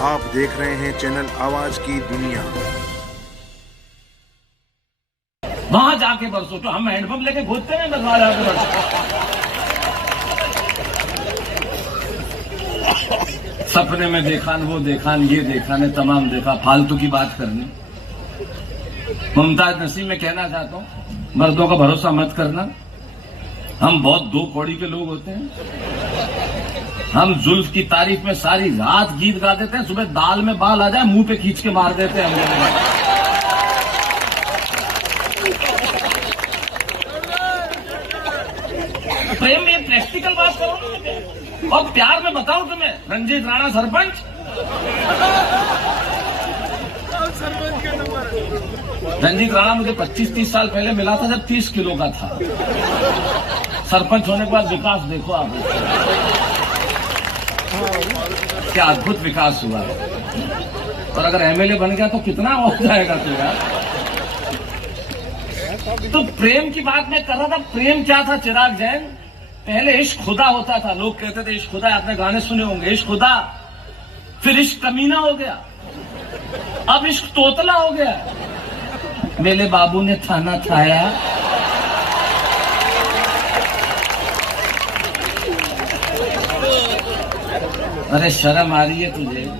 आप देख रहे हैं चैनल आवाज की दुनिया। वहां जाके बरसो तो हम हैंडपंप लेके खोदते हैं बस वहां जाके बरसो। सपने में देखा न वो देखा न ये देखा ने तमाम देखा, फालतू की बात करनी। मुमताज नसीम में कहना चाहता हूं, मर्दों का भरोसा मत करना। हम बहुत दो कौड़ी के लोग होते हैं। हम जुल्फ की तारीफ में सारी रात गीत गा देते हैं, सुबह दाल में बाल आ जाए मुंह पे खींच के मार देते हैं हम लोग। प्रेम में प्रैक्टिकल बात करो और प्यार में बताऊं तुम्हें, रंजीत राणा सरपंच रंजीत राणा मुझे 25-30 साल पहले मिला था जब 30 किलो का था। सरपंच होने के बाद विकास देखो आप, क्या अद्भुत विकास हुआ। और अगर एमएलए बन गया तो कितना हो जाएगा तो यार। तो प्रेम की बात मैं कर रहा था। प्रेम क्या था चिराग जैन? पहले इश्क खुदा होता था, लोग कहते थे इश्क खुदा, आपने गाने सुने होंगे इश्क खुदा। फिर इश्क कमीना हो गया, अब इश्क तोतला हो गया। मेरे बाबू ने थाना थाया, अरे शर्म आ रही है तुझे?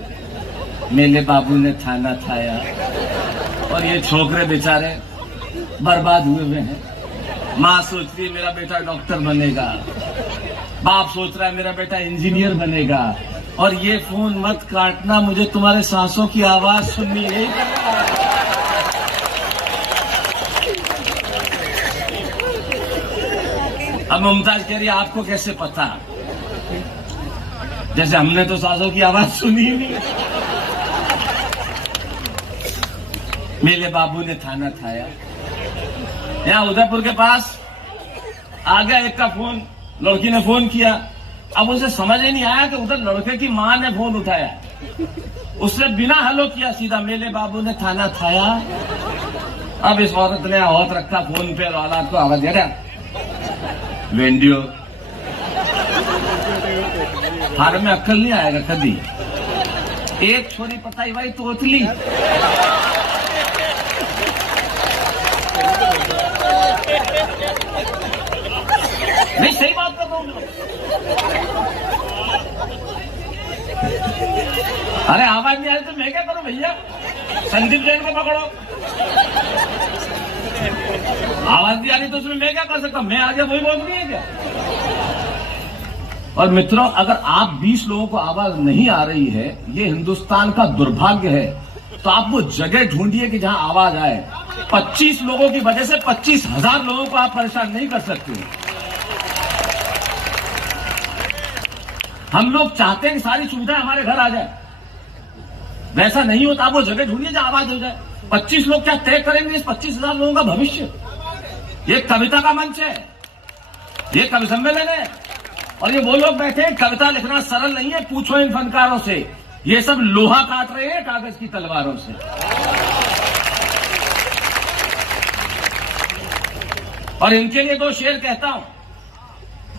मेरे बाबू ने थाना थाया। और ये छोकरे बेचारे बर्बाद हुए हुए हैं। माँ सोच रही है मेरा बेटा डॉक्टर बनेगा, बाप सोच रहा है मेरा बेटा इंजीनियर बनेगा। और ये फोन मत काटना, मुझे तुम्हारे सांसों की आवाज सुननी है। अब मुमताज कह रही है आपको कैसे पता? जैसे हमने तो सांसों की आवाज सुनी ही नहीं। मेरे बाबू ने थाना थाया। यहाँ उदयपुर के पास आ गया एक का फोन, लड़की ने फोन किया। अब उसे समझ ही नहीं आया कि उधर लड़के की मां ने फोन उठाया। उसने बिना हेलो किया सीधा मेरे बाबू ने थाना थाया। अब इस औरत ने हाथ रखा फोन पे और औलाद को आवाज दे रहा वेंडियो। हार में अक्ल नहीं आएगा कभी। एक छोरी पताई भाई तोतली। नहीं सही बात कर रहा हूं। अरे आवाज नहीं आ रही तो मैं क्या करूं भैया? संदीप जैन को पकड़ो। आवाज नहीं आ रही तो उसमें मैं क्या कर सकता? मैं आगे वही बोल रही है क्या? और मित्रों, अगर आप 20 लोगों को आवाज नहीं आ रही है, ये हिंदुस्तान का दुर्भाग्य है। तो आप वो जगह ढूंढिए कि जहां आवाज आए। 25 लोगों की वजह से 25,000 लोगों को आप परेशान नहीं कर सकते। हम लोग चाहते हैं कि सारी सुविधाएं हमारे घर आ जाए, वैसा नहीं होता। आप वो जगह ढूंढिए जहां आवाज हो जाए। 25 लोग क्या तय करेंगे इस 25,000 लोगों का भविष्य? ये कविता का मंच है, ये कवि सम्मेलन है। और ये वो लोग बैठे हैं, कविता लिखना सरल नहीं है। पूछो इन फनकारों से, ये सब लोहा काट रहे हैं कागज की तलवारों से। और इनके लिए 2 शेर कहता हूं,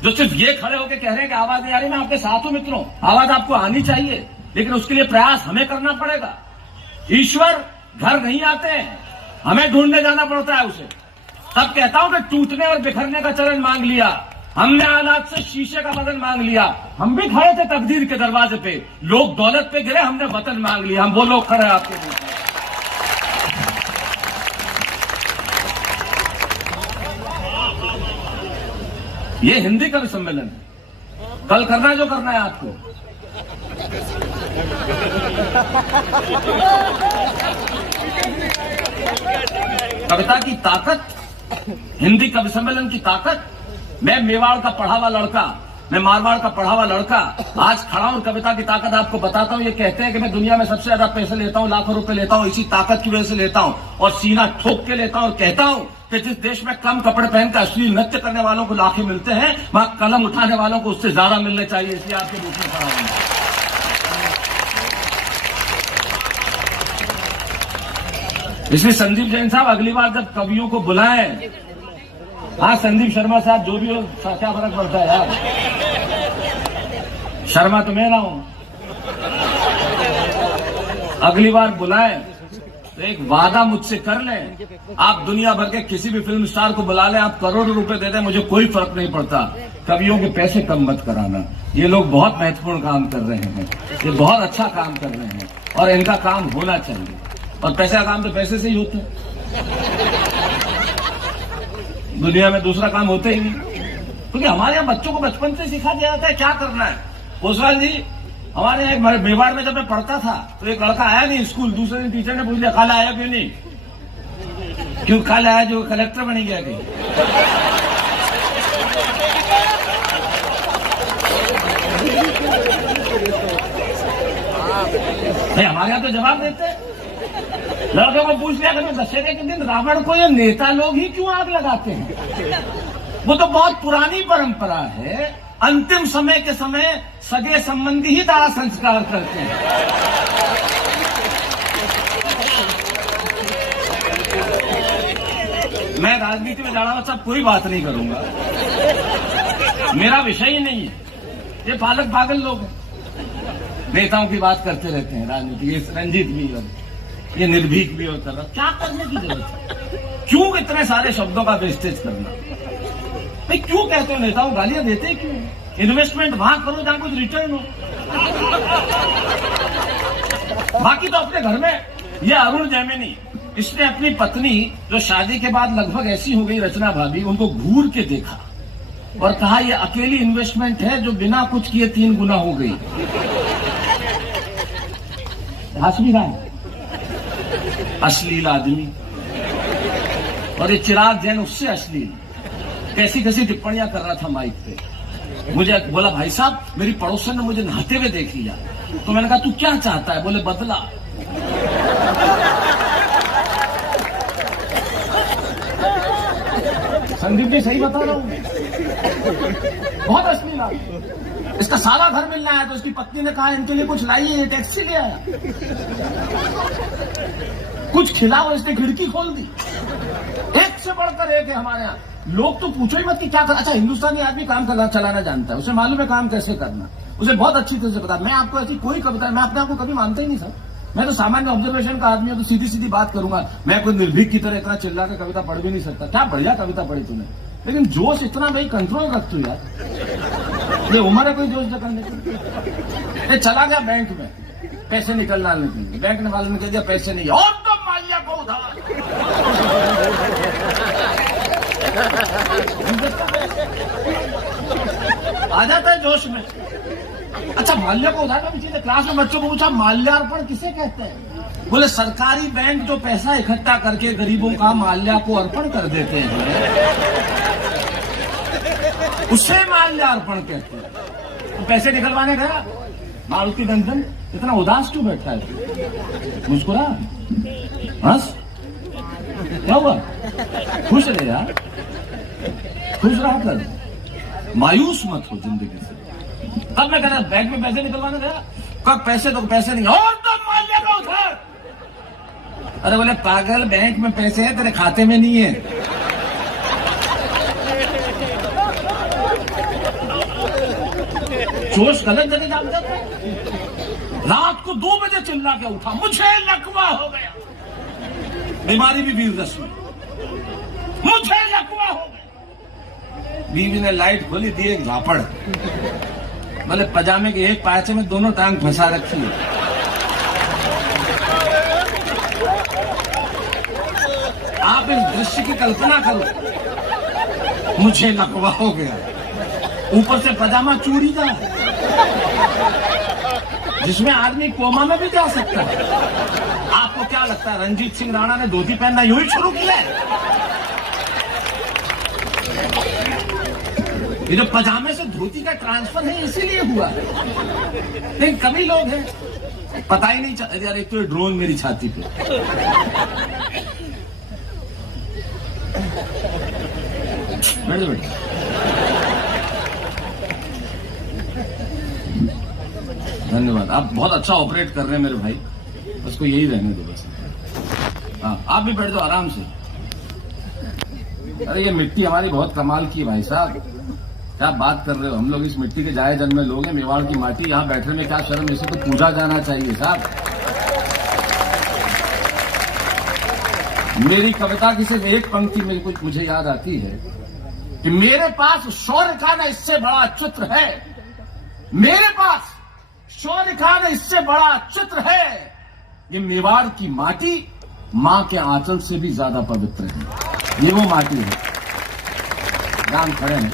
जो सिर्फ ये खड़े होकर कह रहे हैं कि आवाज नहीं आ रही। मैं आपके साथ हूं मित्रों, आवाज आपको आनी चाहिए, लेकिन उसके लिए प्रयास हमें करना पड़ेगा। ईश्वर घर नहीं आते हैं, हमें ढूंढने जाना पड़ता है उसे। तब कहता हूं कि टूटने और बिखरने का चरण मांग लिया हमने, हालात से शीशे का वतन मांग लिया। हम भी खड़े थे तकदीर के दरवाजे पे, लोग दौलत पे गिरे, हमने वतन मांग लिया। हम वो लोग खड़े हैं आपके बीच में। ये हिंदी कवि सम्मेलन है। कल करना है जो करना है आपको। कविता की ताकत, हिंदी कवि सम्मेलन की ताकत। मैं मेवाड़ का पढ़ा हुआ लड़का, मैं मारवाड़ का पढ़ा हुआ लड़का आज खड़ा हूं। कविता की ताकत आपको बताता हूं। ये कहते हैं कि मैं दुनिया में सबसे ज्यादा पैसे लेता हूं, लाखों रुपए लेता हूं, इसी ताकत की वजह से लेता हूं। और सीना ठोक के लेता हूं और कहता हूं कि जिस देश में कम कपड़े पहनकर अश्लील नृत्य करने वालों को लाखें मिलते हैं, वहां कलम उठाने वालों को उससे ज्यादा मिलने चाहिए। इसलिए आपके बीच में खड़ा हूं। इसलिए संदीप जैन साहब अगली बार जब कवियों को बुलाएं, हाँ संदीप शर्मा साहब जो भी हो, क्या फर्क पड़ता है यार। शर्मा तो मैं रहा हूं। अगली बार बुलाएं तो एक वादा मुझसे कर लें, आप दुनिया भर के किसी भी फिल्म स्टार को बुला लें, आप करोड़ों रुपए दे दें, मुझे कोई फर्क नहीं पड़ता। कवियों के पैसे कम मत कराना। ये लोग बहुत महत्वपूर्ण काम कर रहे हैं, ये बहुत अच्छा काम कर रहे हैं और इनका काम होना चाहिए। और पैसे का काम तो पैसे से ही होता है, दुनिया में दूसरा काम होता ही नहीं। क्योंकि हमारे यहाँ बच्चों को बचपन से सिखा दिया जाता है क्या करना है। ओसवाल जी, हमारे यहाँ एक मेवाड़ में जब मैं पढ़ता था तो एक लड़का आया नहीं स्कूल, दूसरे दिन टीचर ने पूछ लिया काला आया क्यों नहीं, क्यों काला आया जो कलेक्टर बन गया कहीं। हमारे यहाँ तो जवाब देते हैं। लड़कों को पूछ लिया कि दशहरे के दिन रावण को ये नेता लोग ही क्यों आग लगाते हैं। वो तो बहुत पुरानी परंपरा है, अंतिम समय के समय सगे संबंधी ही दाह संस्कार करते हैं। मैं राजनीति में जाना साहब कोई बात नहीं करूंगा, मेरा विषय ही नहीं है। ये पालक पागल लोग हैं, नेताओं की बात करते रहते हैं राजनीति। ये रंजीत भी और ये निर्भीक भी होता है, क्या करने की जरूरत है? क्यों इतने सारे शब्दों का वेस्टेज करना? भाई क्यों कहते हो नेताओं गालियां देते क्यों? इन्वेस्टमेंट वहां करो जहां कुछ रिटर्न हो। बाकी तो अपने घर में ये अरुण जैमिनी, इसने अपनी पत्नी जो शादी के बाद लगभग ऐसी हो गई रचना भाभी, उनको घूर के देखा और कहा ये अकेली इन्वेस्टमेंट है जो बिना कुछ किए 3 गुना हो गई। हंस भी रहा है, अश्लील आदमी। और ये चिराग जैन उससे अश्लील, कैसी कैसी टिप्पणियां कर रहा था माइक पे। मुझे बोला भाई साहब मेरी पड़ोसन ने मुझे नहाते हुए देख लिया, तो मैंने कहा तू क्या चाहता है? बोले बदला। संदीप जी सही बता रहा हूं, बहुत अश्लील आदमी। इसका सारा घर मिलना है तो इसकी पत्नी ने कहा इनके लिए कुछ लाइए, ये टैक्सी ले आया। कुछ खिलाओ, इसने खिड़की खोल दी। एक से बढ़कर एक है हमारे यहाँ। लोग तो पूछो ही मत कि क्या कर। अच्छा, हिंदुस्तानी आदमी काम चलाना जानता है, उसे मालूम है काम कैसे करना, उसे बहुत अच्छी तरह से पता। मैं आपको ऐसी कोई कविता, मैं अपने आप को कभी मानता ही नहीं सर। मैं तो सामान्य ऑब्जर्वेशन का आदमी हूं, तो सीधी सीधी बात करूंगा। मैं कोई निर्भीक की तरह इतना चिल्ला के कविता पढ़ भी नहीं सकता। क्या बढ़िया कविता पढ़ी तूने, लेकिन जोश इतना भाई कंट्रोल रख तू यार। ये उम्र है कोई जोश करने की। चला गया बैंक में पैसे निकलने के लिए, बैंक ने वाले ने कह दिया पैसे नहीं, और तो माल्या को उधार। आ जाता है जोश में। अच्छा, माल्या को उधार भी चीज। क्लास में बच्चों को पूछा माल्यार्पण किसे कहते हैं? बोले सरकारी बैंक जो पैसा इकट्ठा करके गरीबों का माल्या को अर्पण कर देते हैं, उसे माल्यार्पण कहते हैं। तो पैसे निकलवाने गया मारुति नंदन, इतना उदास क्यों बैठा है? मुस्कुरा, हंस, क्या हुआ? खुश रहे यार, खुश रहा कर, मायूस मत हो जिंदगी से। तब मैं कह रहा बैंक में पैसे निकलवाने गया, कब पैसे तो पैसे नहीं, और तो माल्या का उधार। अरे बोले पागल, बैंक में पैसे है तेरे खाते में नहीं है। जोश गलत जगह जाता था। रात को 2 बजे चिल्ला के उठा, मुझे लकवा हो गया। बीमारी भी वीर रस में, मुझे लकवा हो गया। बीवी ने लाइट खोली, दी एक झापड़। बोले पजामे के एक पायचे में दोनों टांग फंसा रखी है। आप इस दृश्य की कल्पना करो, मुझे लकवा हो गया, ऊपर से पजामा चूड़ी का, जिसमें आदमी कोमा में भी जा सकता है। आपको क्या लगता है रंजीत सिंह राणा ने धोती पहनना यूं ही शुरू किया है? ये जो पजामे से धोती का ट्रांसफर है इसीलिए हुआ है। लेकिन कभी लोग हैं पता ही नहीं चलता। यार एक तो ड्रोन मेरी छाती पे, बैठ बैठ। धन्यवाद, आप बहुत अच्छा ऑपरेट कर रहे हैं मेरे भाई, उसको यही रहने दो बस। हाँ, आप भी बैठ जाओ आराम से। अरे ये मिट्टी हमारी बहुत कमाल की भाई साहब, क्या बात कर रहे हो? हम लोग इस मिट्टी के जाए जन्मे लोग हैं, मेवाड़ की माटी। यहाँ बैठने में क्या शर्म, इसे तो पूजा जाना चाहिए साहब। मेरी कविता की सिर्फ एक पंक्ति मुझे याद आती है कि मेरे पास शौर्य का न इससे बड़ा चित्र है, मेरे पास शौर्य का न इससे बड़ा चित्र है, ये मेवाड़ की माटी मां के आंचल से भी ज्यादा पवित्र है। ये वो माटी है। राम खड़े हैं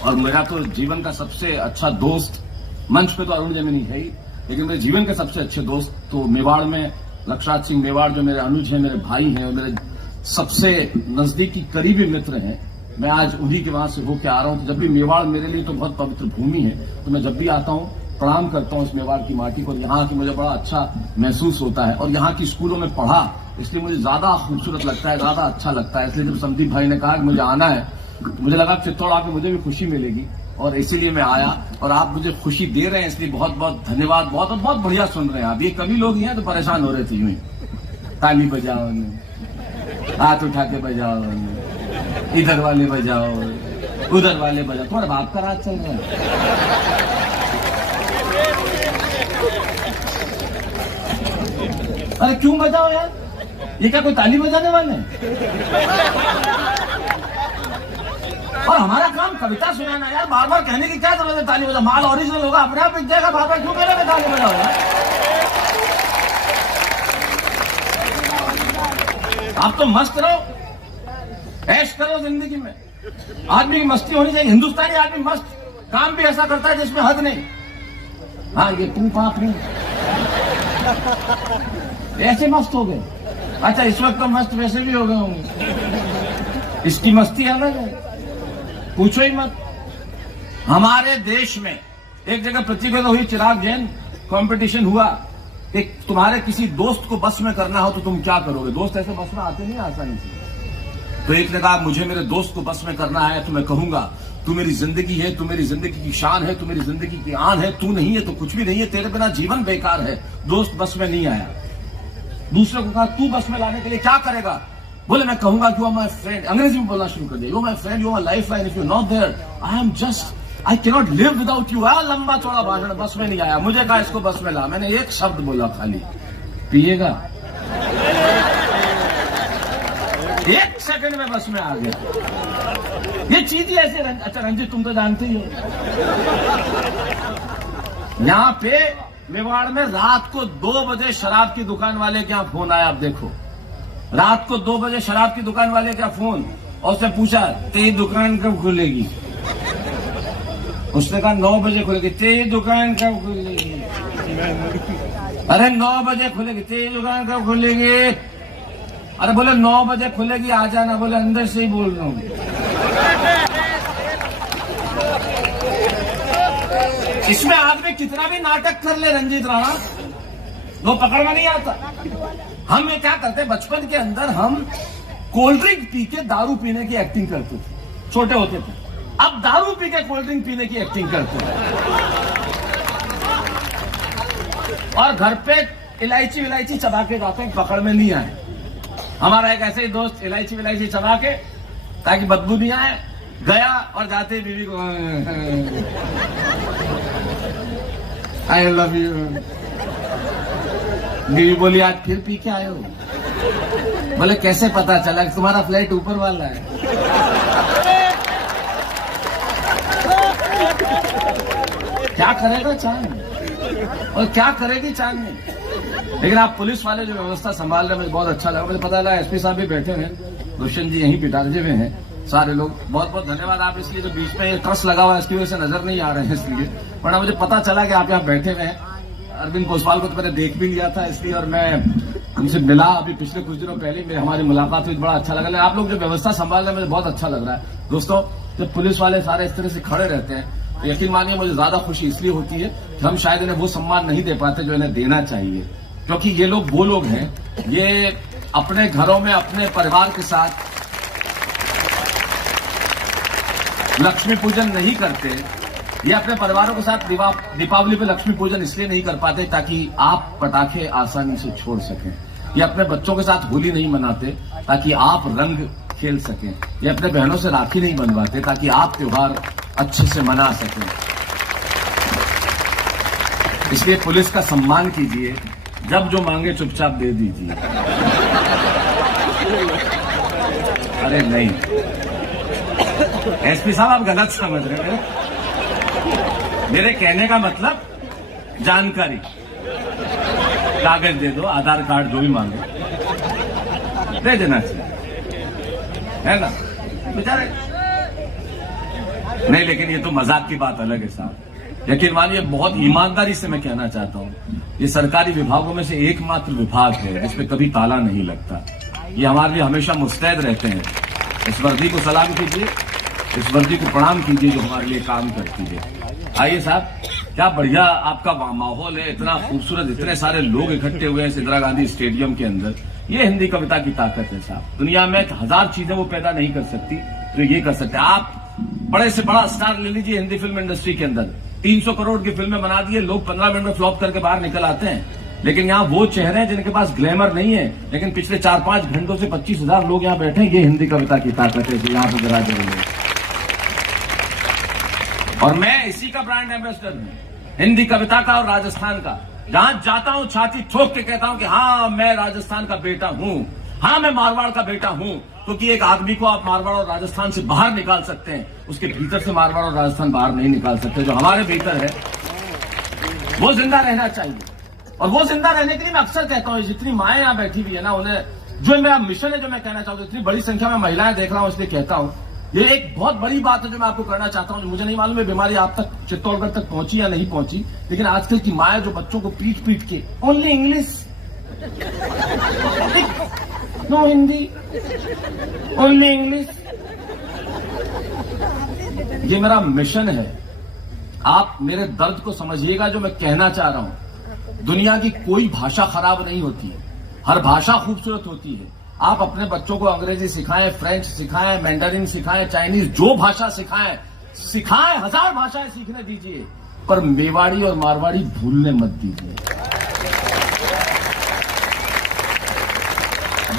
और मेरा तो जीवन का सबसे अच्छा दोस्त, मंच पे तो अरुण जैमिनी है ही, लेकिन मेरे जीवन के सबसे अच्छे दोस्त तो मेवाड़ में लक्षराज सिंह मेवाड़, जो मेरे अनुज हैं, मेरे भाई हैं और मेरे सबसे नजदीकी करीबी मित्र हैं। मैं आज उन्हीं के वहां से होकर आ रहा हूं। तो जब भी मेवाड़ मेरे लिए तो बहुत पवित्र भूमि है, तो मैं जब भी आता हूं प्रणाम करता हूं इस मेवाड़ की माटी को। यहाँ की मुझे बड़ा अच्छा महसूस होता है और यहाँ की स्कूलों में पढ़ा, इसलिए मुझे ज्यादा खूबसूरत लगता है, ज्यादा अच्छा लगता है। इसलिए जब संदीप भाई ने कहा कि मुझे आना है, तो मुझे लगा चित्तौड़ आके मुझे भी खुशी मिलेगी और इसीलिए मैं आया। और आप मुझे खुशी दे रहे हैं, इसलिए बहुत बहुत धन्यवाद। बहुत बहुत बढ़िया सुन रहे हैं आप। ये कभी लोग ही हैं तो परेशान हो रहे थे यूं ही, ताली बजाओ, हाथ उठा के बजाओ, इधर वाले बजाओ, उधर वाले बजाओ। तुम्हारे बाप का राज चल रहा है। अरे क्यों बजाओ यार, ये क्या कोई ताली बजाने वाले हैं? और हमारा काम कविता सुनाना यार, बार बार कहने की क्या जरूरत है ताली बजाओ? माल ओरिजिनल होगा, अपने आप बिक जाएगा, बार बार क्यों कह रहे ताली बजाओ यार? आप तो मस्त रहो, ऐश करो जिंदगी में। आदमी की मस्ती होनी चाहिए। हिंदुस्तानी आदमी मस्त काम भी ऐसा करता है जिसमें हद नहीं। हाँ, ये तू पाप नहीं, ऐसे मस्त हो गए। अच्छा, इस वक्त तो मस्त वैसे भी हो गए होंगे। इसकी मस्ती अलग है, पूछो ही मत। हमारे देश में एक जगह प्रतियोगिता हुई, चिराग जैन कंपटीशन हुआ कि तुम्हारे किसी दोस्त को बस में करना हो तो तुम क्या करोगे। दोस्त ऐसे बस में आते नहीं आसानी से। तो एक ने कहा मुझे मेरे दोस्त को बस में करना है तो मैं कहूंगा तू मेरी जिंदगी है, तू मेरी जिंदगी की शान है, तू मेरी जिंदगी की आन है, तू नहीं है तो कुछ भी नहीं है, तेरे बिना जीवन बेकार है। दोस्त बस में नहीं आया। दूसरे को कहा तू बस में लाने के लिए क्या करेगा? बोले मैं कहूंगा कि यू आर माय फ्रेंड। अंग्रेजी में बोलना शुरू कर दिया, you are my friend, you are my lifeline, if you not there I am just, I can not live without you. लंबा चौड़ा भाषण, बस में नहीं आया। मुझे कहा इसको बस में ला। मैंने एक शब्द बोला खाली, पिएगा? एक सेकंड में बस में आ गया। ये चीज ही ऐसे। अच्छा रंजित, तुम तो जानते ही हो, यहां पे मेवाड़ में रात को 2 बजे शराब की दुकान वाले के यहां फोन आया। आप देखो, रात को 2 बजे शराब की दुकान वाले का फोन, और उससे पूछा तेरी दुकान कब खुलेगी? उसने कहा 9 बजे खुलेगी। तेरी दुकान कब खुलेगी? अरे 9 बजे खुलेगी। तेरी दुकान कब खुलेगी? अरे बोले 9 बजे खुलेगी, आ जाना। बोले अंदर से ही बोल रहा हूं। इसमें आदमी कितना भी नाटक कर ले रंजीत राणा, वो पकड़ में नहीं आता। हम ये क्या करते, बचपन के अंदर हम कोल्ड ड्रिंक पी के दारू पीने की एक्टिंग करते थे, छोटे होते थे। अब दारू पी के कोल्ड ड्रिंक पीने की एक्टिंग करते हैं। और घर पे इलायची चबा के जाते हैं, पकड़ में नहीं आए। हमारा एक ऐसे ही दोस्त इलायची चबा के, ताकि बदबू नहीं आए, गया और जाते बीवी को आई लव यू। बीवी बोली आज फिर पी के आए हो? बोले कैसे पता चला कि तुम्हारा फ्लैट ऊपर वाला है? क्या करेगा चांद और क्या करेगी चांदनी? लेकिन आप पुलिस वाले जो व्यवस्था संभाल रहे हैं, मुझे बहुत अच्छा लगा। मुझे पता लगा एसपी साहब भी बैठे हुए हैं, रोशन जी यहीं पिटारजे में हैं, सारे लोग। बहुत बहुत धन्यवाद। आप इसलिए जो बीच में ट्रस्ट लगा हुआ है इसकी वजह से नजर नहीं आ रहे हैं, इसलिए। वरना मुझे पता चला कि आप यहाँ बैठे हुए हैं। अरविंद कोसवाल को तो मैंने देख भी लिया था, इसलिए। और मैं उनसे मिला अभी पिछले कुछ दिनों पहले, हमारी मुलाकात हुई, बड़ा अच्छा लगा। आप लोग जो व्यवस्था संभाल रहे हैं मुझे बहुत अच्छा लग रहा है। दोस्तों, जब पुलिस वाले सारे इस तरह से खड़े रहते हैं तो यकीन मानिए मुझे ज्यादा खुशी इसलिए होती है कि हम शायद इन्हें वो सम्मान नहीं दे पाते जो इन्हें देना चाहिए। क्योंकि ये लोग वो लोग हैं, ये अपने घरों में अपने परिवार के साथ लक्ष्मी पूजन नहीं करते। ये अपने परिवारों के साथ दीपावली पे लक्ष्मी पूजन इसलिए नहीं कर पाते ताकि आप पटाखे आसानी से छोड़ सकें। ये अपने बच्चों के साथ होली नहीं मनाते ताकि आप रंग खेल सकें। ये अपने बहनों से राखी नहीं बंधवाते ताकि आप त्योहार अच्छे से मना सकें। इसलिए पुलिस का सम्मान कीजिए, जब जो मांगे चुपचाप दे दीजिए। अरे नहीं एसपी साहब, आप गलत समझ रहे हैं। मेरे कहने का मतलब जानकारी, कागज दे दो, आधार कार्ड जो भी मांगो दे देना चाहिए, है ना बेचारे। नहीं, लेकिन ये तो मजाक की बात अलग है साहब। यकीन मानिए, बहुत ईमानदारी से मैं कहना चाहता हूं, ये सरकारी विभागों में से एकमात्र विभाग है जिसमें कभी ताला नहीं लगता। ये हमारे लिए हमेशा मुस्तैद रहते हैं। इस वर्दी को सलाम कीजिए, इस वर्दी को प्रणाम कीजिए जो हमारे लिए काम करती है। आइए साहब, क्या बढ़िया आपका माहौल है, इतना खूबसूरत, इतने सारे लोग इकट्ठे हुए हैं इंदिरा गांधी स्टेडियम के अंदर। ये हिंदी कविता की ताकत है साहब। दुनिया में 1000 चीजें वो पैदा नहीं कर सकती जो ये कर सकते। आप बड़े से बड़ा स्टार ले लीजिए हिंदी फिल्म इंडस्ट्री के अंदर, 300 करोड़ की फिल्में बना दिए, लोग 15 मिनट में फ्लॉप करके बाहर निकल आते हैं। लेकिन यहाँ वो चेहरे हैं जिनके पास ग्लैमर नहीं है, लेकिन पिछले 4-5 घंटों से 25,000 लोग यहाँ बैठे हैं। ये हिंदी कविता की ताकत है जो यहाँ पे विराजे हुए। और मैं इसी का ब्रांड एम्बेसडर हूँ, हिंदी कविता का और राजस्थान का। जहां जाता हूं छाती ठोक के कहता हूं कि हाँ मैं राजस्थान का बेटा हूं, हाँ मैं मारवाड़ का बेटा हूं। क्योंकि एक आदमी को आप मारवाड़ और राजस्थान से बाहर निकाल सकते हैं, उसके भीतर से मारवाड़ और राजस्थान बाहर नहीं निकाल सकते। जो हमारे भीतर है वो जिंदा रहना चाहिए। और वो जिंदा रहने के लिए मैं अक्सर कहता हूं, जितनी माएं यहां बैठी हुई है ना, उन्हें जो मेरा मिशन है, जो मैं कहना चाहता हूं, इतनी बड़ी संख्या में महिलाएं देख रहा हूं, इसलिए कहता हूं ये एक बहुत बड़ी बात है जो मैं आपको करना चाहता हूं। मुझे नहीं मालूम है बीमारी आप तक, चित्तौड़गढ़ तक पहुंची या नहीं पहुंची, लेकिन आजकल की माएं जो बच्चों को पीट पीट के only English, no Hindi, only English, ये मेरा मिशन है। आप मेरे दर्द को समझिएगा जो मैं कहना चाह रहा हूं। दुनिया की कोई भाषा खराब नहीं होती है, हर भाषा खूबसूरत होती है। आप अपने बच्चों को अंग्रेजी सिखाएं, फ्रेंच सिखाएं, मैंडरिन सिखाएं, चाइनीज, जो भाषा सिखाएं, 1000 भाषाएं सीखने दीजिए, पर मेवाड़ी और मारवाड़ी भूलने मत दीजिए।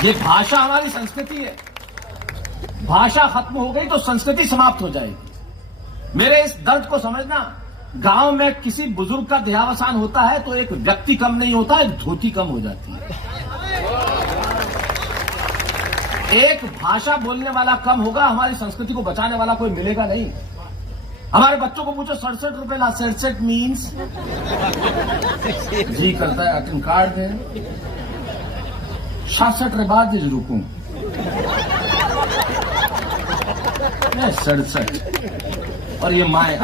ये भाषा हमारी संस्कृति है। भाषा खत्म हो गई तो संस्कृति समाप्त हो जाएगी। मेरे इस दर्द को समझना। गांव में किसी बुजुर्ग का देहावसान होता है तो एक व्यक्ति कम नहीं होता, एक धोती कम हो जाती है। एक भाषा बोलने वाला कम होगा, हमारी संस्कृति को बचाने वाला कोई मिलेगा नहीं। हमारे बच्चों को पूछो 67 रुपए ला, 67 मीन्स जी करता है अटन कार्ड है 67 रे बाद रुकू 67। और ये माए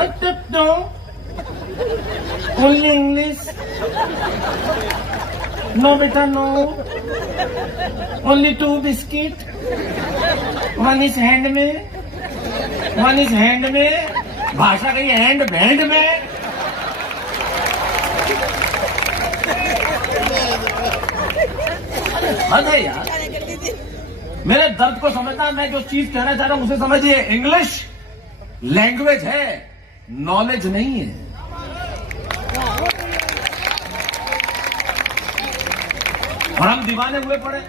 ओनली इंग्लिश, नो बेटा no, only 2 biscuit, 1 is hand में, 1 इज हैंड में। भाषा कही हैंड बैंड में। हद है यार। मेरे दर्द को समझना, मैं जो चीज कहना चाह रहा हूं उसे समझिए। इंग्लिश लैंग्वेज है, नॉलेज नहीं है। और हम दीवाने हुए पड़े।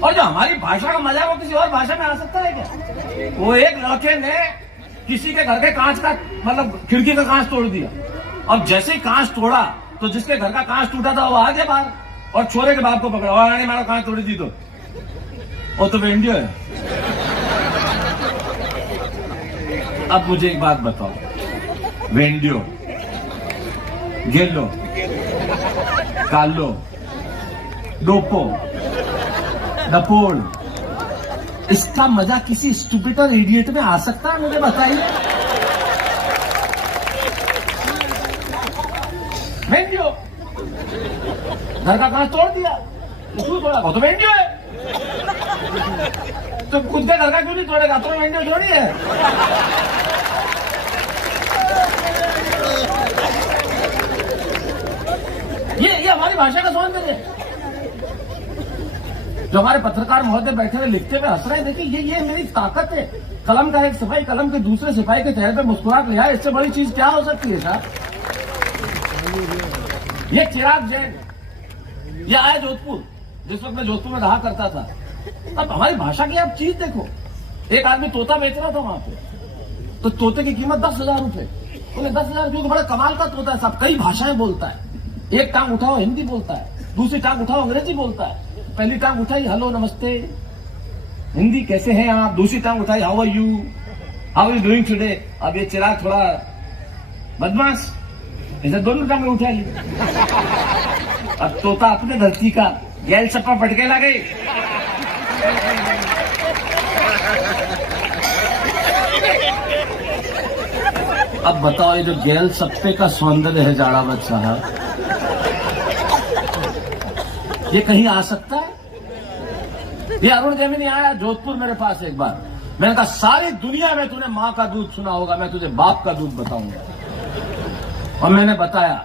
और जो हमारी भाषा का मजा है वो किसी और भाषा में आ सकता है क्या? वो एक लड़के ने किसी के घर के कांच का, मतलब खिड़की का कांच तोड़ दिया। अब जैसे ही कांच तोड़ा तो जिसके घर का कांच टूटा था वो आ गया बाहर और छोरे के बाप को पकड़ा, और आने मारा कांच तोड़ी दी तो वो तो वेंडियो है। अब मुझे एक बात बताओ, वेंडियो, गेलो, कालो, डोपो, डपोल, इसका मजा किसी स्टूपिड और इडियट में आ सकता है? मुझे बताइए। वेंडियो, घर का कांच तोड़ दिया, क्यों तोड़ा? वो तो वेंडियो है। तो खुद के घर का क्यों नहीं तोड़ेगा? तो वेंडियो थोड़ी है। ये हमारी भाषा का सौंदर्य है। जो हमारे पत्रकार महोदय बैठे हुए लिखते हुए हंस रहे हैं, देखिए ये मेरी ताकत है। कलम का एक सिपाही कलम के दूसरे सिपाही के चेहरे पे मुस्कुराहट ले आए, इससे बड़ी चीज क्या हो सकती है साहब? ये चिराग जैन, ये आया जोधपुर, जिस वक्त मैं जोधपुर में रहा करता था। अब हमारी भाषा की आप चीज देखो। एक आदमी तोता बेच रहा था वहां पे, तो तोते की कीमत 10,000 रुपए। बोले 10,000 रुपये, बड़ा कमाल का तोता है साहब, कई भाषाएं बोलता है। एक टांग उठाओ हिंदी बोलता है, दूसरी टांग उठाओ अंग्रेजी बोलता है, पहली टांग उठाई हेलो नमस्ते, हिंदी कैसे हैं आप, दूसरी टांग उठाई, how are you doing today. अब ये चिराग थोड़ा बदमाश, इसे दोनों टांगे उठा ली। अब तोता अपने धरती का, गैल सप्पा पटके लगे। अब बताओ, ये जो गैल सप्पे का सौंदर्य है जाड़ावत साहब, ये कहीं आ सकता है? ये अरुण जैमिनी आया जोधपुर मेरे पास एक बार, मैंने कहा सारी दुनिया में तूने मां का दूध सुना होगा, मैं तुझे बाप का दूध बताऊंगा। और मैंने बताया,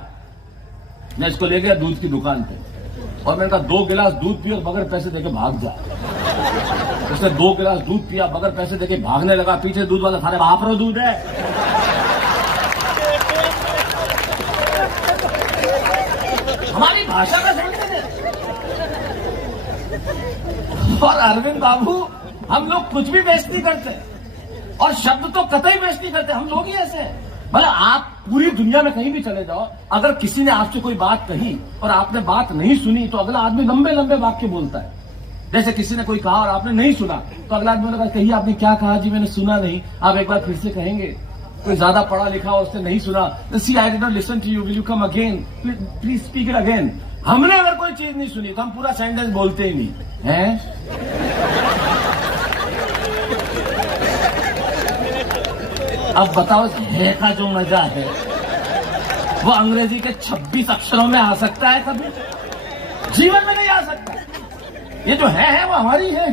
मैं इसको ले गया दूध की दुकान पे और मैंने कहा 2 गिलास दूध पियो, बगैर पैसे देके भाग जा। उसने 2 गिलास दूध पिया, बगैर पैसे देके भागने लगा। पीछे दूध वाला, थाने बाप रो दूध है। हमारी भाषा का समझते हैं। और अरविंद बाबू, हम लोग कुछ भी बेइज्जती करते और शब्द तो कतई बेइज्जती करते, हम लोग ही ऐसे हैं। मतलब आप पूरी दुनिया में कहीं भी चले जाओ, अगर किसी ने आपसे कोई बात कही और आपने बात नहीं सुनी तो अगला आदमी लंबे लंबे वाक्य बोलता है। जैसे किसी ने कोई कहा और आपने नहीं सुना तो अगला आदमी ने कहा, कहिए आपने क्या कहा जी, मैंने सुना नहीं, आप एक बार फिर से कहेंगे। कोई ज्यादा पढ़ा लिखा और उसने नहीं सुना, see I did not listen to you, will you come again, please speak it again. हमने अगर कोई चीज नहीं सुनी तो हम पूरा सेंटेंस बोलते ही नहीं हैं। अब बताओ, है का जो मजा है वो अंग्रेजी के 26 अक्षरों में आ सकता है? कभी जीवन में नहीं आ सकता। ये जो है वो हमारी है।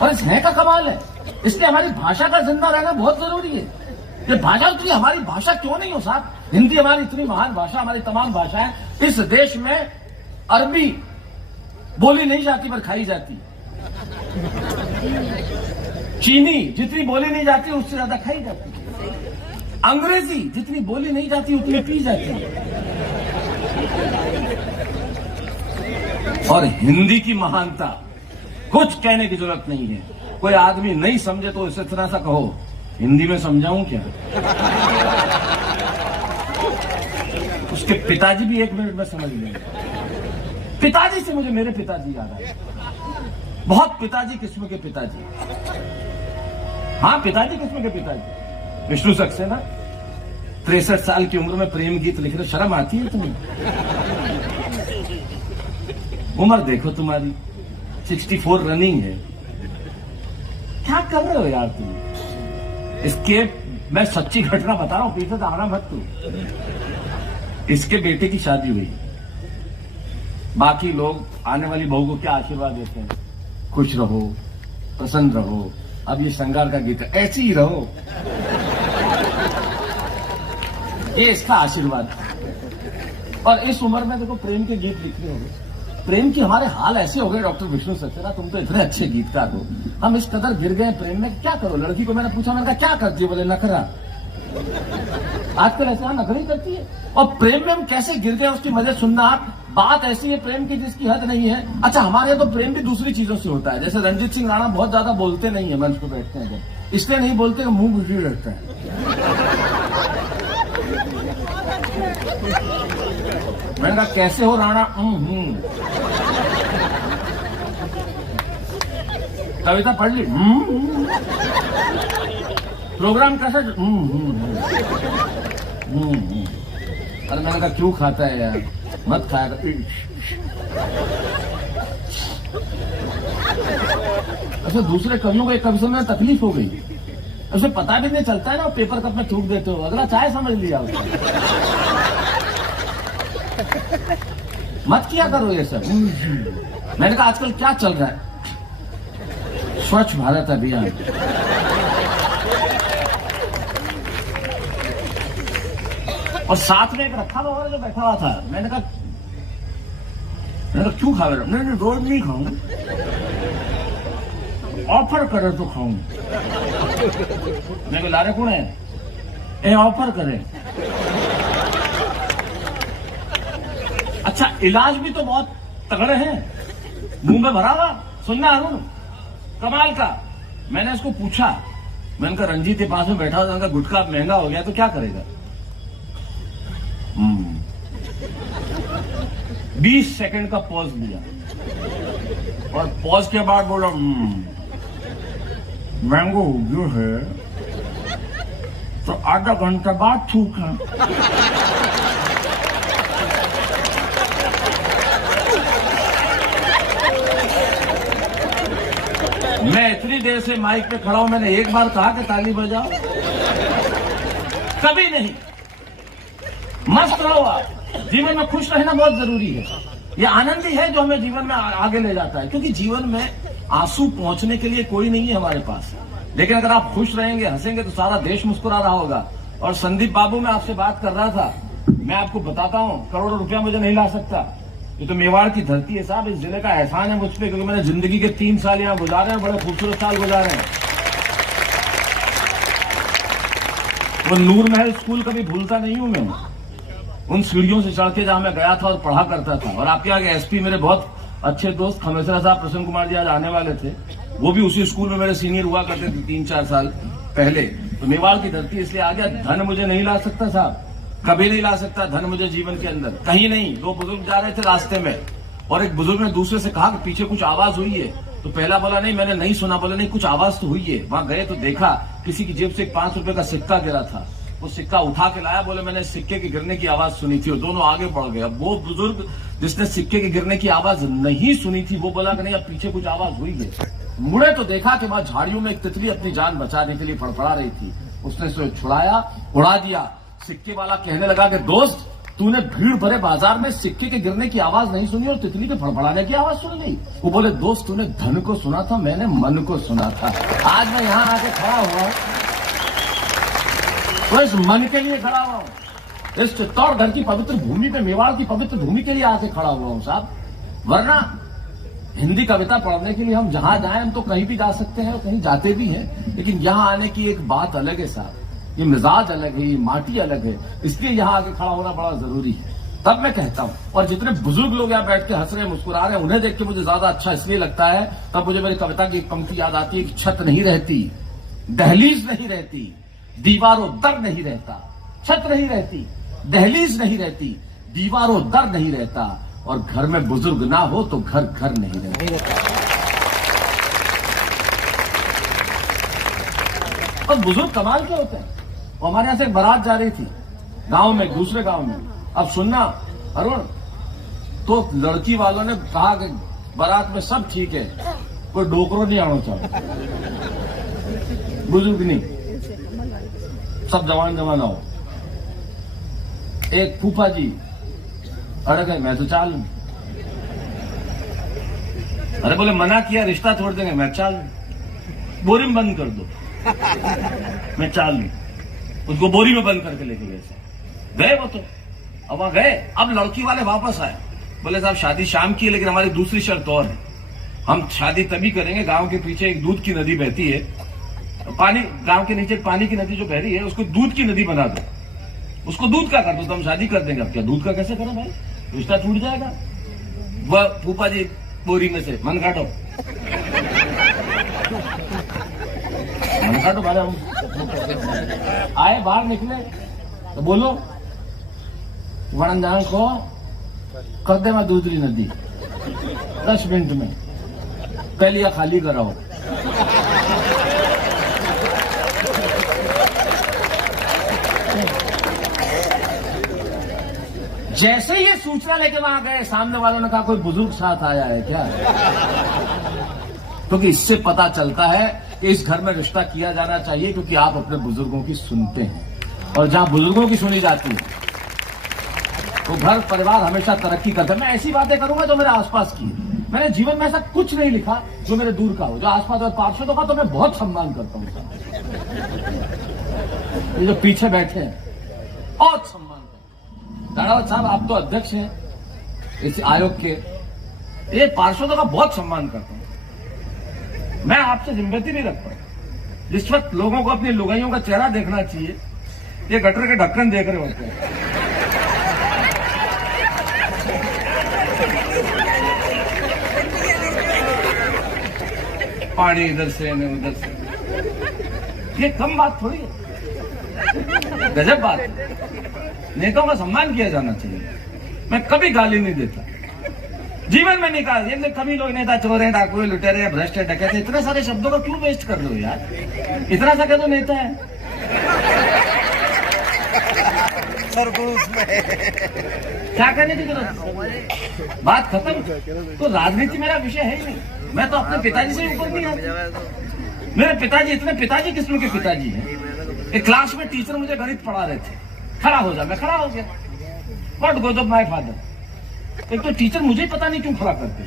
और इस है का कमाल है, इसलिए हमारी भाषा का जिंदा रहना बहुत जरूरी है। ये भाषा उतनी हमारी भाषा क्यों नहीं हो साहब? हिंदी हमारी इतनी महान भाषा, हमारी तमाम भाषाएं। इस देश में अरबी बोली नहीं जाती पर खाई जाती, चीनी जितनी बोली नहीं जाती उससे ज्यादा खाई जाती, अंग्रेजी जितनी बोली नहीं जाती उतनी पी जाती है। और हिंदी की महानता कुछ कहने की जरूरत नहीं है। कोई आदमी नहीं समझे तो इसे थोड़ा सा कहो, हिंदी में समझाऊं क्या? उसके पिताजी भी 1 मिनट में समझ लेंगे। पिताजी से मुझे मेरे पिताजी याद आए, बहुत पिताजी किस्म के पिताजी। हाँ, पिताजी किस्म के पिताजी। विष्णु सक्सेना 63 साल की उम्र में प्रेम गीत लिख रहे, शर्म आती है तुम्हें? उम्र देखो तुम्हारी, 64 रनिंग है। क्या कर रहे हो यार तुम? इसके, मैं सच्ची घटना बता रहा हूं, पीछे से आना मत तू। इसके बेटे की शादी हुई, बाकी लोग आने वाली बहू को क्या आशीर्वाद देते हैं? खुश रहो, प्रसन्न रहो। अब ये श्रृंगार का गीत है, ऐसे ही रहो, ये इसका आशीर्वाद है। और इस उम्र में देखो प्रेम के गीत लिख रहे हो। प्रेम की हमारे हाल ऐसे हो गए डॉक्टर विष्णु सक्सेना, तुम तो इतने अच्छे गीतकार हो, हम इस कदर गिर गए प्रेम में, क्या करो? लड़की को मैंने पूछा, मैंने कहा क्या करती है? बोले नखरा। आजकल ऐसे नखरी करती है। और प्रेम में हम कैसे गिर गए उसकी वजह सुनना आप। बात ऐसी है प्रेम की जिसकी हद नहीं है। अच्छा, हमारे यहाँ तो प्रेम भी दूसरी चीजों से होता है। जैसे रणजीत सिंह राणा बहुत ज्यादा बोलते नहीं है, मंच पर बैठते हैं जब, इसलिए नहीं बोलते कि मुंह घुटी रहता है। मैंने कहा कैसे हो राणा? कविता पढ़ ली? प्रोग्राम कैसे? अरे मैंने कहा क्यों खाता है यार, मत खाया। अच्छा, दूसरे कवियों को एक कवि से में तकलीफ हो गई, उसे पता भी नहीं चलता है ना, पेपर कप में थूक देते हो, अगला चाय समझ लिया उसने। मत किया करो ये सब। मैंने कहा आजकल क्या चल रहा है? स्वच्छ भारत अभियान। और साथ में एक रखा हुआ जो बैठा हुआ था, मैंने कहा क्यों खा रहे हो? नहीं, रोज नहीं खाऊं, ऑफर करे तो खाऊं। मैं ला रहे कौन है? ए ऑफर करे। अच्छा, इलाज भी तो बहुत तगड़े हैं, मुंह में भरा हुआ। सुनना अरुण, कमाल का। मैंने उसको पूछा, मैंने कहा रंजीत के पास में बैठा हुआ, उनका गुटखा महंगा हो गया तो क्या करेगा? 20 सेकंड का पॉज लिया, और पॉज के बाद बोला मैंगो जो है तो आधा घंटा बाद थूकना। मैं इतनी देर से माइक पे खड़ा हूं, मैंने एक बार कहा कि ताली बजाओ? कभी नहीं। मस्त रहो आप। जीवन में खुश रहना बहुत जरूरी है। ये आनंद ही है जो हमें जीवन में आगे ले जाता है, क्योंकि जीवन में आंसू पहुंचने के लिए कोई नहीं है हमारे पास। लेकिन अगर आप खुश रहेंगे, हंसेंगे, तो सारा देश मुस्कुरा रहा होगा। और संदीप बाबू, मैं आपसे बात कर रहा था, मैं आपको बताता हूं, करोड़ों रुपया मुझे नहीं ला सकता। ये तो मेवाड़ की धरती है साहब, इस जिले का एहसान है मुझ पे, क्योंकि मैंने जिंदगी के 3 साल यहाँ गुजारे हैं, बड़े खूबसूरत साल गुजारे हैं। वो नूर महल स्कूल कभी भूलता नहीं हूं मैं। उन सीढ़ियों से चढ़ के जहां मैं गया था और पढ़ा करता था। और आपके आगे एसपी मेरे बहुत अच्छे दोस्त खमेसरा साहब, प्रसन्न कुमार जी आज आने वाले थे, वो भी उसी स्कूल में मेरे सीनियर हुआ करते थे 3-4 साल पहले। तो मेवाड़ की धरती इसलिए आ गया। धन मुझे नहीं ला सकता साहब, कभी नहीं ला सकता धन मुझे जीवन के अंदर, कहीं नहीं। 2 बुजुर्ग जा रहे थे रास्ते में, और एक बुजुर्ग ने दूसरे से कहा कि पीछे कुछ आवाज हुई है। तो पहला बोला नहीं, मैंने नहीं सुना। बोला नहीं, कुछ आवाज तो हुई है। वहां गए तो देखा किसी की जेब से एक 5 रुपए का सिक्का गिरा था। वो सिक्का उठा के लाया, बोले मैंने सिक्के के गिरने की आवाज सुनी थी। और दोनों आगे बढ़ गए। अब वो बुजुर्ग जिसने सिक्के के गिरने की आवाज नहीं सुनी थी, वो बोला कि नहीं, अब पीछे कुछ आवाज हुई है। मुड़े तो देखा कि वहां झाड़ियों में एक तितली अपनी जान बचाने के लिए फड़फड़ा रही थी। उसने उसे छुड़ाया, उड़ा दिया। सिक्के वाला कहने लगा कि दोस्त, तूने भीड़ भरे बाजार में सिक्के के गिरने की आवाज नहीं सुनी और तितली के फड़फड़ाने की आवाज सुन ली। वो बोले दोस्त, तूने धन को सुना था, मैंने मन को सुना था। आज मैं यहां आके खड़ा हुआ हूं तो इस मन के लिए खड़ा हुआ हूं। इस चित्तौड़गढ़ की पवित्र भूमि पे, मेवाड़ की पवित्र भूमि के लिए आके खड़ा हुआ हूं साहब। वरना हिंदी कविता पढ़ने के लिए हम जहां जाएं, हम तो कहीं भी जा सकते हैं और कहीं जाते भी हैं, लेकिन यहां आने की एक बात अलग है साहब। ये मिजाज अलग है, ये माटी अलग है, इसलिए यहां आके खड़ा होना बड़ा जरूरी है। तब मैं कहता हूं, और जितने बुजुर्ग लोग यहाँ बैठ के हंस रहे, मुस्कुरा रहे हैं, उन्हें देख के मुझे ज्यादा अच्छा इसलिए लगता है। तब मुझे मेरी कविता की एक पंक्ति याद आती है कि छत नहीं रहती, दहलीज नहीं रहती, दीवारों दर नहीं रहता। छत नहीं रहती, दहलीज नहीं रहती, दीवारों दर नहीं रहता, और घर में बुजुर्ग ना हो तो घर घर नहीं रहता। और बुजुर्ग कमाल के होते हैं। हमारे यहां से एक बारात जा रही थी गांव में, दूसरे गांव में। अब सुनना अरुण, तो लड़की वालों ने कहा कि बारात में सब ठीक है, कोई डोकरो नहीं आना चाहिए, बुजुर्ग नहीं, सब जवान जवान आओ। एक फूफा जी अड़े गए, मैं तो चाल लूं। अरे बोले मना किया, रिश्ता तोड़ देंगे, मैं चाल लूं। बोरी में बंद कर दो, मैं चाल लूं। उसको बोरी में बंद करके लेके गए वो तो। अब वहां गए, अब लड़की वाले वापस आए, बोले साहब शादी शाम की है, लेकिन हमारी दूसरी शर्त और है। हम शादी तभी करेंगे, गांव के पीछे एक दूध की नदी बहती है, पानी, गांव के नीचे पानी की नदी जो बह रही है, उसको दूध की नदी बना दो, उसको दूध का कर दो तो हम शादी कर देंगे। अब क्या दूध का कैसे करें भाई, रिश्ता टूट जाएगा। वह फूफा जी बोरी में से मन काटो, मन काटो भाई। हम आए, बाहर निकले तो बोलो वणंदान को कर दे मैं दूसरी नदी 10 मिनट में, पहले या खाली कराओ। जैसे ये सूचना लेके वहां गए, सामने वालों ने कहा कोई बुजुर्ग साथ आया है क्या? क्योंकि इससे पता चलता है कि इस घर में रिश्ता किया जाना चाहिए, क्योंकि आप अपने बुजुर्गों की सुनते हैं, और जहां बुजुर्गों की सुनी जाती है तो घर परिवार हमेशा तरक्की करता है। मैं ऐसी बातें करूंगा जो मेरे आसपास की है। मैंने जीवन में ऐसा कुछ नहीं लिखा जो मेरे दूर का हो। जो आसपास और पार्षदों का तो मैं बहुत सम्मान करता हूं। ये जो पीछे बैठे हैं बहुत सम्मान करता हूं। राणावत साहब, आप तो अध्यक्ष हैं इस आयोग के, ये पार्षदों का बहुत सम्मान करता हूं। मैं आपसे जिम्मेदारी नहीं रखता। जिस वक्त लोगों को अपनी लुगाइयों का चेहरा देखना चाहिए, ये गटर के ढक्कन देख रहे होते हैं। पानी इधर से न उधर से, ये कम बात थोड़ी है, गजब बात है। नेताओं का सम्मान किया जाना चाहिए। मैं कभी गाली नहीं देता, जीवन में निकाल। ये कभी लोग नेता चोर है, डाकू है, लुटेरे है, भ्रष्ट है, डकैत है, इतने सारे शब्दों का क्यों वेस्ट कर रहे हो यार? इतना सा कह दो नेता है। क्या करने की जरूरत? बात खत्म। तो राजनीति मेरा विषय है ही नहीं। मैं तो अपने पिताजी से ऊपर नहीं आता। मेरे पिताजी इतने पिताजी किस्म के पिताजी हैं। एक क्लास में टीचर मुझे गणित पढ़ा रहे थे, खड़ा हो जा, मैं खड़ा हो गया। What goes off my father. एक तो टीचर मुझे पता नहीं क्यों खड़ा करते,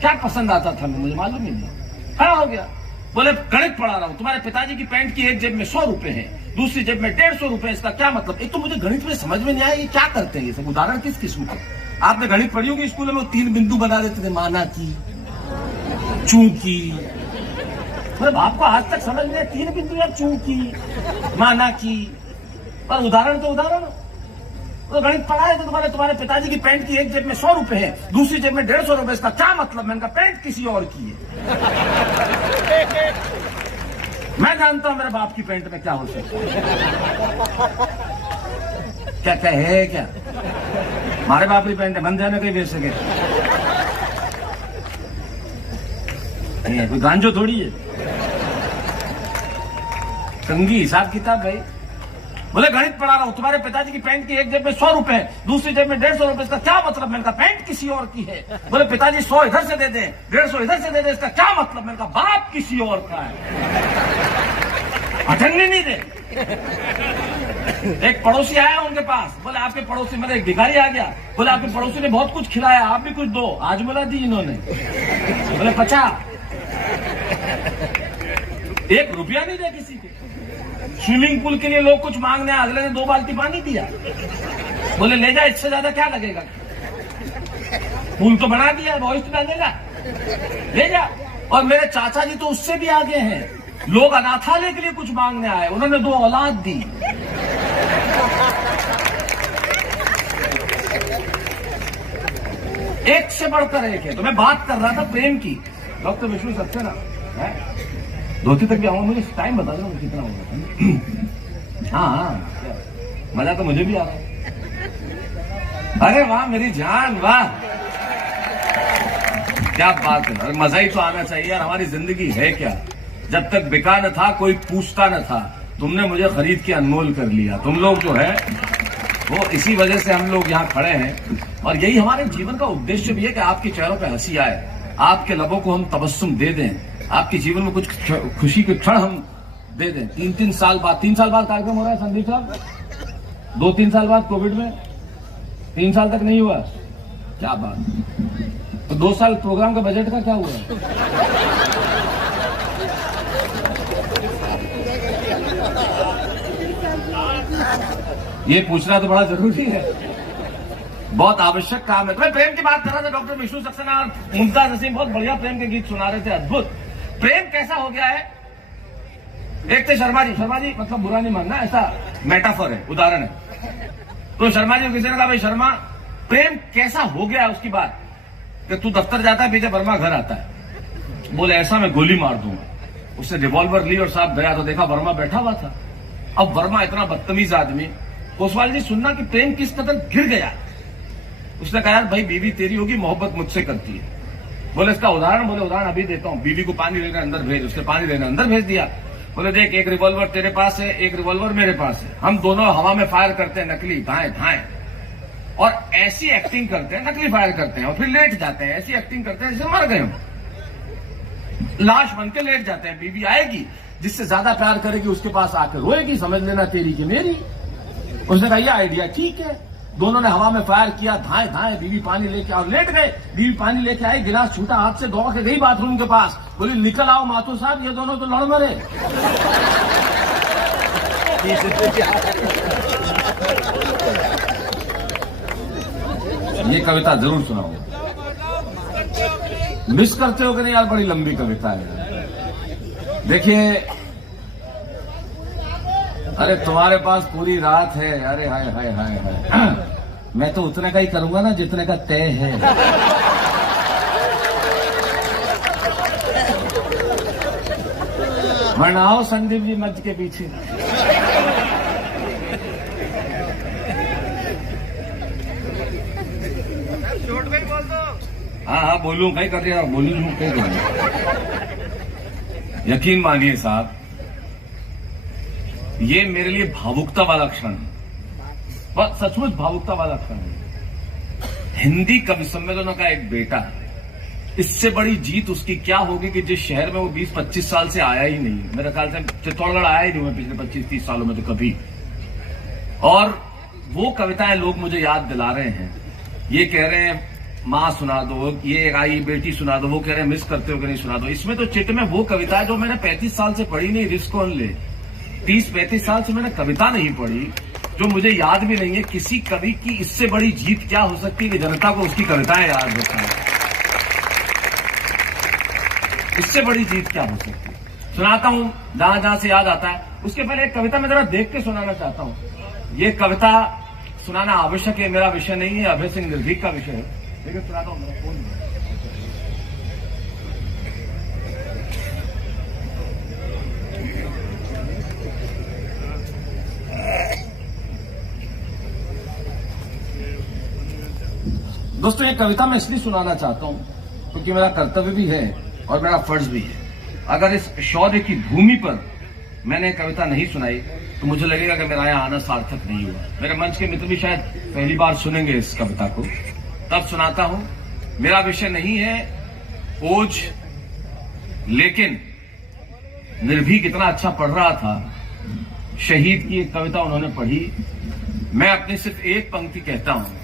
क्या पसंद आता था मुझे मालूम ही नहीं। खड़ा हो गया, बोले गणित पढ़ा रहा हूं, तुम्हारे पिताजी की पैंट की एक जेब में 100 रुपए है, दूसरी जेब में 150 रुपए, इसका क्या मतलब? एक तो मुझे गणित में समझ में नहीं आया ये क्या करते हैं ये सब। उदाहरण किस किस्म के? आपने गणित पढ़ी होगी स्कूल में, 3 बिंदु बना देते थे, माना की, चूंकि। मतलब आपको आज तक समझ में 3 बिंदु या चूंकि, माना की, पर उदाहरण तो उदाहरण। तो गणित पढ़ा है तो तुम्हारे पिताजी की पैंट की एक जेब में 100 रुपए है, दूसरी जेब में 150 रुपए, इसका क्या मतलब? मैंने कहा पैंट किसी और की है। मैं जानता हूं मेरे बाप की पैंट में क्या हो सकता है। क्या है क्या? हमारे बाप की पैंट है, बन जाने कहीं बेच सके। कोई गांजो थोड़ी है, कंगी हिसाब किताब भाई। बोले गणित पढ़ा रहा हूं, तुम्हारे पिताजी की पैंट की एक जेब में 100 रुपए है, दूसरी जेब में 150 रुपए, इसका क्या मतलब? मैंने कहा पैंट किसी और की है। बोले पिताजी 100 इधर से दे दे, 150 इधर से दे दे, इसका क्या मतलब? मैंने कहा बाप किसी और का है, अठन्नी नहीं दे। एक पड़ोसी आया उनके पास, बोले आपके पड़ोसी, मतलब एक भिखारी आ गया, बोले आपके पड़ोसी ने बहुत कुछ खिलाया, आप भी कुछ दो। आज बोला दी इन्होंने, बोले 50। 1 रुपया नहीं दे किसी को। स्विमिंग पूल के लिए लोग कुछ मांगने, अगले ने 2 बाल्टी पानी दिया, बोले ले जा, इससे ज्यादा क्या लगेगा? पूल तो बना दिया, बॉयज डालेगा, ले जा। और मेरे चाचा जी तो उससे भी आगे हैं, लोग अनाथालय के लिए कुछ मांगने आए, उन्होंने 2 औलाद दी। एक से बढ़कर एक है। तो मैं बात कर रहा था प्रेम की। डॉक्टर विष्णु सक्सेना है, धोती तक भी आऊंगा, मुझे टाइम बता दो कितना होगा। हाँ, मजा तो मुझे भी आ रहा है। अरे वाह मेरी जान, वाह क्या बात है। अरे मजा ही तो आना चाहिए यार, हमारी जिंदगी है क्या? जब तक बिका न था कोई पूछता न था, तुमने मुझे खरीद के अनमोल कर लिया। तुम लोग जो है वो इसी वजह से हम लोग यहाँ खड़े हैं। और यही हमारे जीवन का उद्देश्य भी है कि आपके चेहरों पे हंसी आए, आपके लबों को हम तबस्सुम दे दें, आपके जीवन में कुछ खुशी के क्षण हम दे दें। 3 साल बाद कार्यक्रम हो रहा है संदीप साहब, 2-3 साल बाद कोविड में, 3 साल तक नहीं हुआ, क्या बात। तो 2 साल प्रोग्राम का बजट का क्या हुआ? ये पूछना तो बड़ा जरूरी है, बहुत आवश्यक काम है। तो मैं प्रेम की बात कर रहा था, डॉक्टर विष्णु सक्सेना और मुमताज हसीन बहुत बढ़िया प्रेम के गीत सुना रहे थे, अद्भुत। प्रेम कैसा हो गया है? एक थे शर्मा जी मतलब बुरा नहीं मानना, ऐसा मेटाफर है, उदाहरण है। तो शर्मा जी को किसी ने कहा भाई शर्मा प्रेम कैसा हो गया है? उसकी बात कि तू दफ्तर जाता है, पीछे वर्मा घर आता है, बोले ऐसा मैं गोली मार दूंगा। उसने रिवॉल्वर ली और साहब गया तो देखा वर्मा बैठा हुआ था। अब वर्मा इतना बदतमीज आदमी, कोसवाल जी सुनना कि प्रेम किस कदर गिर गया। उसने कहा यार भाई बीवी तेरी होगी, मोहब्बत मुझसे करती है। बोले इसका उदाहरण? बोले उदाहरण अभी देता हूं। बीवी को पानी लेने अंदर भेज, उसने पानी लेने अंदर भेज दिया। बोले देख, एक रिवॉल्वर तेरे पास है, एक रिवॉल्वर मेरे पास है, हम दोनों हवा में फायर करते हैं, नकली धाए धाए, और ऐसी एक्टिंग करते हैं, नकली फायर करते हैं और फिर लेट जाते हैं, ऐसी एक्टिंग करते हैं जैसे मर गए हम, लाश बन के लेट जाते हैं। बीवी आएगी, जिससे ज्यादा प्यार करेगी उसके पास आकर रोएगी, समझ लेना तेरी की मेरी। उसने कहा यह आइडिया ठीक है। दोनों ने हवा में फायर किया, धाए धाए, बीवी पानी लेके और लेट गए। बीवी पानी लेके आई, गिलास छूटा हाथ से, दौड़ के गई बाथरूम के पास, बोली निकल आओ माथुर साहब, ये दोनों तो लड़ मरे। ये कविता जरूर सुनाऊंगा, मिस करते हो कि नहीं यार? बड़ी लंबी कविता है। देखिए, अरे तुम्हारे पास पूरी रात है, अरे हाय हाय हाय हाय। मैं तो उतने का ही करूंगा ना जितने का तय है। मनाओ संदीप जी मंच के पीछे। छोड़ गई बोल दो। हाँ बोलूं कहीं कर दिया, बोलूं कहीं कर। यकीन मानिए साहब, ये मेरे लिए भावुकता वाला क्षण है, बस सचमुच भावुकता वाला क्षण है। हिंदी कवि सम्मेलनों का एक बेटा, इससे बड़ी जीत उसकी क्या होगी कि जिस शहर में वो 20-25 साल से आया ही नहीं, मेरे ख्याल से चित्तौड़गढ़ आया ही नहीं मैं पिछले 25-30 सालों में तो कभी। और वो कविताएं लोग मुझे याद दिला रहे हैं, ये कह रहे हैं माँ सुना दो, ये आई बेटी सुना दो, वो कह रहे हैं मिस करते हो कि नहीं सुना दो। इसमें तो चिट में वो कविता है जो मैंने 35 साल से पढ़ी नहीं, रिस्क ऑन ले। 30-35 साल से मैंने कविता नहीं पढ़ी, जो मुझे याद भी नहीं है। किसी कवि की इससे बड़ी जीत क्या हो सकती है कि जनता को उसकी कविताएं याद होती हैं। इससे बड़ी जीत क्या हो सकती है। सुनाता हूं जहां जहां से याद आता है। उसके पहले एक कविता मैं जरा देख के सुनाना चाहता हूं। ये कविता सुनाना आवश्यक है, मेरा विषय नहीं है, अभय सिंह निर्भीक का विषय है, लेकिन सुनाता हूं। मेरा फोन दोस्तों, ये कविता मैं इसलिए सुनाना चाहता हूं क्योंकि मेरा कर्तव्य भी है और मेरा फर्ज भी है। अगर इस शौर्य की भूमि पर मैंने कविता नहीं सुनाई तो मुझे लगेगा कि मेरा यहाँ आना सार्थक नहीं हुआ। मेरे मंच के मित्र भी शायद पहली बार सुनेंगे इस कविता को, तब सुनाता हूं। मेरा विषय नहीं है ओज, लेकिन निर्भीक इतना अच्छा पढ़ रहा था, शहीद की एक कविता उन्होंने पढ़ी। मैं अपनी सिर्फ एक पंक्ति कहता हूं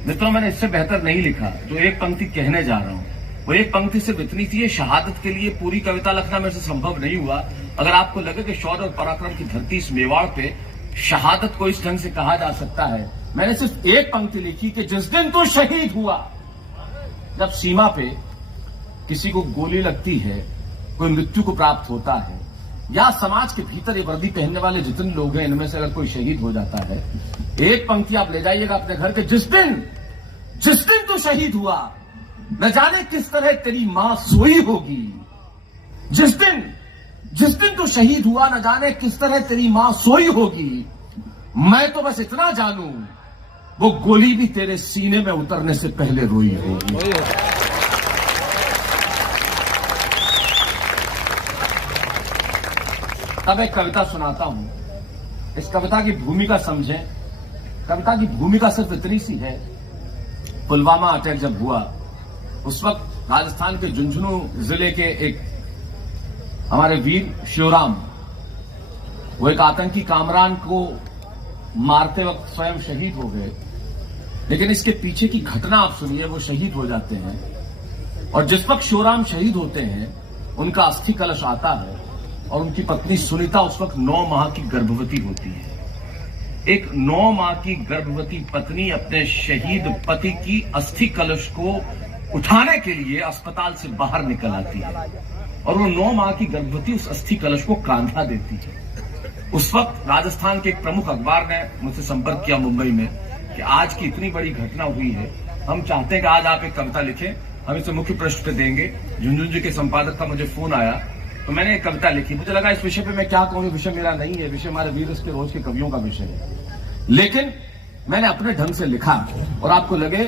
मित्रों, मैंने इससे बेहतर नहीं लिखा। जो एक पंक्ति कहने जा रहा हूं वो एक पंक्ति सिर्फ इतनी थी। शहादत के लिए पूरी कविता लिखना मेरे से संभव नहीं हुआ। अगर आपको लगे कि शौर्य और पराक्रम की धरती इस मेवाड़ पे शहादत को इस ढंग से कहा जा सकता है, मैंने सिर्फ एक पंक्ति लिखी कि जिस दिन तू शहीद हुआ, जब सीमा पे किसी को गोली लगती है, कोई मृत्यु को प्राप्त होता है, या समाज के भीतर ये वर्दी पहनने वाले जितने लोग हैं इनमें से अगर कोई शहीद हो जाता है, एक पंक्ति आप ले जाइएगा अपने घर के, जिस दिन तू शहीद हुआ न जाने किस तरह तेरी मां सोई होगी। जिस दिन तू शहीद हुआ न जाने किस तरह तेरी मां सोई होगी। मैं तो बस इतना जानूं वो गोली भी तेरे सीने में उतरने से पहले रोई होगी। अब एक कविता सुनाता हूं। इस कविता की भूमिका समझें। कविता की भूमिका सिर्फ इतनी सी है, पुलवामा अटैक जब हुआ उस वक्त राजस्थान के झुंझुनू जिले के एक हमारे वीर शिवराम, वो एक आतंकी कामरान को मारते वक्त स्वयं शहीद हो गए। लेकिन इसके पीछे की घटना आप सुनिए। वो शहीद हो जाते हैं और जिस वक्त शिवराम शहीद होते हैं उनका अस्थि कलश आता है और उनकी पत्नी सुनीता उस वक्त 9 माह की गर्भवती होती है। एक 9 माह की गर्भवती पत्नी अपने शहीद पति की अस्थि कलश को उठाने के लिए अस्पताल से बाहर निकल आती है और वो 9 माह की गर्भवती उस अस्थि कलश को कांधा देती है। उस वक्त राजस्थान के एक प्रमुख अखबार ने मुझसे संपर्क किया मुंबई में कि आज की इतनी बड़ी घटना हुई है, हम चाहते हैं कि आज आप एक कविता लिखें, हम इसे मुख्य पृष्ठ पे देंगे। झुंझुनू जी के संपादक का मुझे फोन आया तो मैंने एक कविता लिखी। मुझे लगा इस विषय पे मैं क्या कहूं, विषय मेरा नहीं है, विषय हमारे वीर के रोज के कवियों का विषय है। लेकिन मैंने अपने ढंग से लिखा और आपको लगे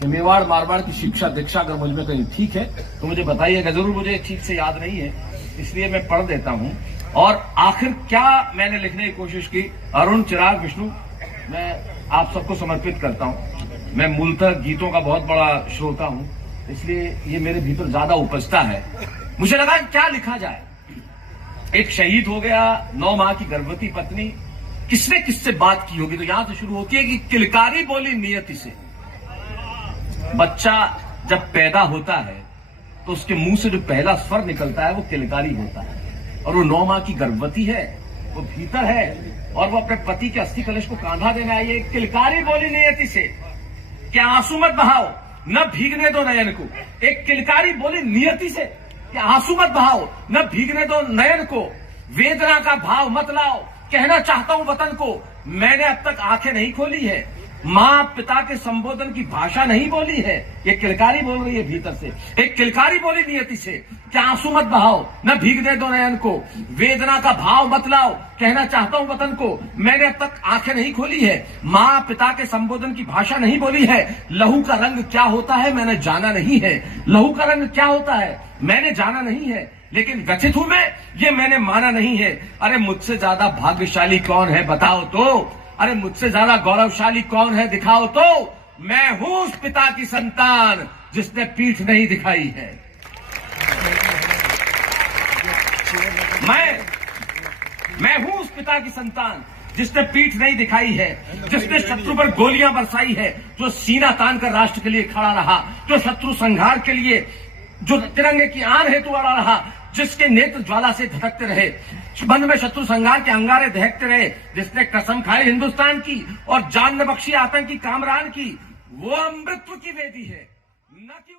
कि मेवाड़ मारवाड़ की शिक्षा दीक्षा अगर मुझ में कहीं ठीक है तो मुझे बताइएगा जरूर। मुझे ठीक से याद नहीं है इसलिए मैं पढ़ देता हूं। और आखिर क्या मैंने लिखने की कोशिश की, अरुण चिराग विष्णु मैं आप सबको समर्पित करता हूं। मैं मूलतः गीतों का बहुत बड़ा श्रोता हूं, इसलिए ये मेरे भीतर ज्यादा उपजता है। मुझे लगा क्या लिखा जाए। एक शहीद हो गया, 9 माह की गर्भवती पत्नी, किसने किससे बात की होगी, तो यहां से शुरू होती है कि किलकारी बोली नियति से। बच्चा जब पैदा होता है तो उसके मुंह से जो पहला स्वर निकलता है वो किलकारी होता है और वो 9 माह की गर्भवती है, वो भीतर है और वो अपने पति के अस्थि कलश को कांधा देने आई है। किलकारी बोली नियति से कि आंसू मत बहाओ, न भीगने दो नयन को। एक किलकारी बोली नियति से कि आंसू मत बहाओ, न भीगने दो नयन को। वेदना का भाव मत लाओ, कहना चाहता हूं वतन को, मैंने अब तक आंखें नहीं खोली है। मां पिता के संबोधन की भाषा नहीं बोली है, ये किलकारी बोल रही है भीतर से। एक किलकारी बोली नियति से कि आंसू मत बहाओ, न भीगने दो नयन को, वेदना का भाव मत लाओ, कहना चाहता हूं वतन को, मैंने अब तक आंखें नहीं खोली है। मां पिता के संबोधन की भाषा नहीं बोली है। लहू का रंग क्या होता है मैंने जाना नहीं है। लहू का रंग क्या होता है मैंने जाना नहीं है, लेकिन व्यथित हूं मैं, ये मैंने माना नहीं है। अरे मुझसे ज्यादा भाग्यशाली कौन है बताओ तो, अरे मुझसे ज्यादा गौरवशाली कौन है दिखाओ तो। मैं हूं उस पिता की संतान जिसने पीठ नहीं दिखाई है। मैं हूं उस पिता की संतान जिसने पीठ नहीं दिखाई है, जिसने शत्रु पर गोलियां बरसाई है, जो सीना तान कर राष्ट्र के लिए खड़ा रहा, जो शत्रु संहार के लिए, जो तिरंगे की आन हेतु अड़ा रहा, जिसके नेत्र ज्वाला से धधकते रहे, मन में शत्रु संहार के अंगारे दहकते रहे, जिसने कसम खाई हिंदुस्तान की और जान न बख्शी आतंकी कामरान की। वो अमृतत्व की वेदी है, न कि